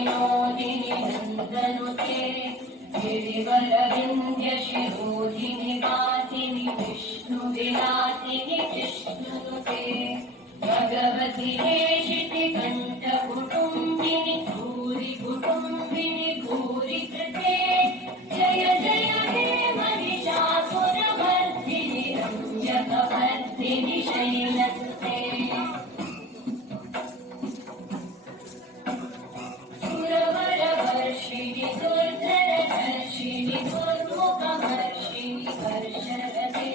विनोदिनि नन्दनुते गिरिवरविन्द्यशिरोधिनि वासिनि विष्णुविलासिनि जिष्णुनुते भगवति हेशिति कण्ठकुटुम्बिनि भूरि कुटुम्बिनि भूरि कृते जय जय हे महिषासुरमर्दिनि रम्यकवर्धिनि शैलसुते सुरवरवर्षिणि दुर्धरधर्षिणि दुर्मुखवर्षिणि वर्षरते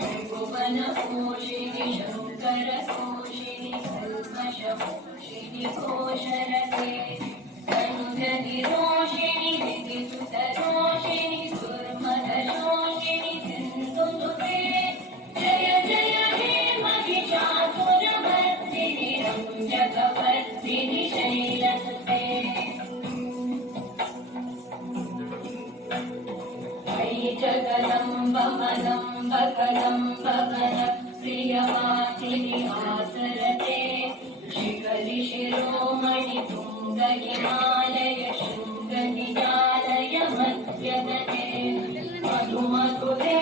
त्रिभुवनपोषिणि शङ्करतोषिणि कल्मषमोषिणि घोषरते तनुजनिरोषिणि दितिसुतरोषिणि दुर्मदशोषिणि सिन्धुसुते जय जय हे महिषासुरमर्दिनि रम्यकवर्धिनि शैलसुते जगदम्ब मदम्ब कदम्ब वनप्रियवासिनि आसरते शिखरि शिरोमणि तुङ्ग हिमालय शृङ्ग निजालय मध्यगते मधु मधुरे